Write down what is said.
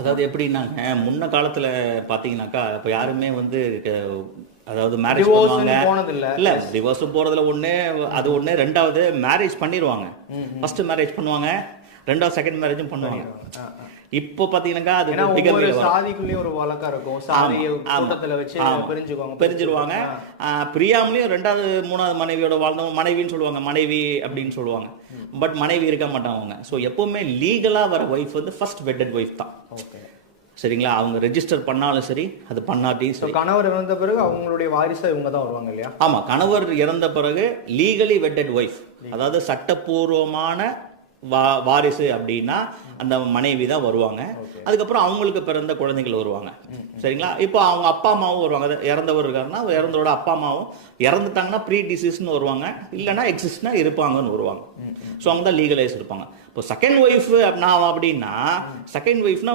அதாவது எப்படின்னாங்க, முன்ன காலத்துல பாத்தீங்கன்னாக்கா, இப்ப யாருமே வந்து அதாவது மேரேஜ் பண்ணுவாங்க. டிவோர்ஸ்னு போனது இல்ல. இல்ல டிவோர்ஸும் போறதுல ஒண்ணு, அது ஒண்ணு. ரெண்டாவது மேரேஜ் பண்ணிடுவாங்க. ஃபர்ஸ்ட் மேரேஜ் பண்ணுவாங்க, ரெண்டாவது செகண்ட் மேரேஜும் பண்ணுவாங்க. இப்போ பாத்தீங்கன்னாக்கா அது ஏன்னா பிகர் ஒவ்வொரு சாதிக்குள்ளேயும் ஒரு வழக்கம் இருக்கும். சாதியை கூட்டத்துல வச்சு பிரிஞ்சிருவாங்க. பிரியாமலையும் ரெண்டாவது மூணாவது மனைவியோட வாழ்ந்தவங்க மனைவின்னு சொல்லுவாங்க, மனைவி அப்படின்னு சொல்லுவாங்க. பட் மனைவி இருக்க மாட்டாங்க அவங்க. ஸோ எப்பவுமே லீகலா வர ஒய்ஃப் வந்து ஃபர்ஸ்ட் வெட்டட் ஒய்ஃப் தான். சரிங்களா? அவங்க ரெஜிஸ்டர் பண்ணாலும் சரி, அது பண்ணாட்டியும் சரி. கணவர் இறந்த பிறகு அவங்களுடைய வாரிசா இவங்க தான் வருவாங்க இல்லையா? ஆமா, கணவர் இறந்த பிறகு லீகலி வெட்டட் ஒய்ஃப், அதாவது சட்டப்பூர்வமான வாரிசு அப்படின்னா அந்த மனைவி தான் வருவாங்க. அதுக்கப்புறம் அவங்களுக்கு பிறந்த குழந்தைகள் வருவாங்க. சரிங்களா? இப்போ அவங்க அப்பா அம்மாவும் வருவாங்க. இறந்தவர் இருக்காருன்னா இறந்தவரோட அப்பா அம்மாவும், இறந்துட்டாங்கன்னா ப்ரீ டிசீஸ்னு வருவாங்க, இல்லைன்னா எக்ஸிஸ்ட்னா இருப்பாங்கன்னு வருவாங்க. ஸோ அவங்க தான் லீகலைஸ் இருப்பாங்க. இப்போ செகண்ட் ஒய்ஃப் அப்படின்னா செகண்ட் ஒய்ஃப்னா